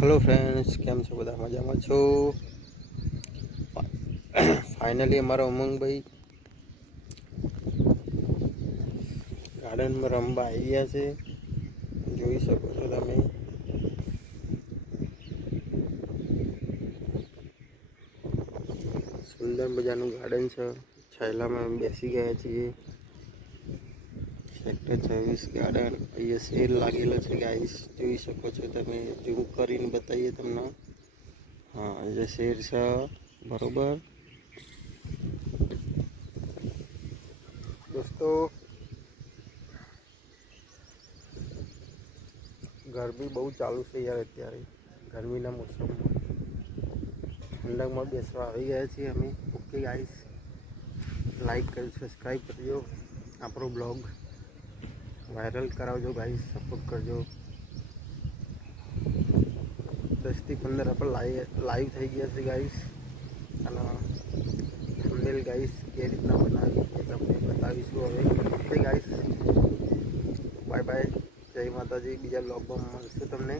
Hello friends, केम छो बधा मजामां छो। फाइनली अमारा उमंग भाई गार्डन में रमवा आई गया है। જોઈ શકો છો તમે। સુંદર મજાનું ગાર્ડન છે। છાયલામાં અમે બેસી ગયા છીએ। Sector 26 garden. અહીંયા શેર લાગેલો છે ગાઈસ, જોઈ શકો છો તમે। ઝૂમ કરીને બતાવીએ તમને। हाँ, ये शेर છે बरोबर दोस्तों। गर्मी बहुत चालू है यार, अत्यारे गर्मीना मौसम में ठंडक में बेसवा आई गया छे अमे। ओके गाइस, लाइक कर सब्सक्राइब करजो, आपरो ब्लॉग वायरल करावजो गाइस, सपोर्ट करजो। 10 થી 15 अपन लाइव थी गया है गाइस। थंबनेल गाइस के रीतना बनावी ए तमने बतावीशुं हवे। ओके गाइस, बाय बाय, जय माताजी। बीजा ब्लॉग में मळशुं तमने।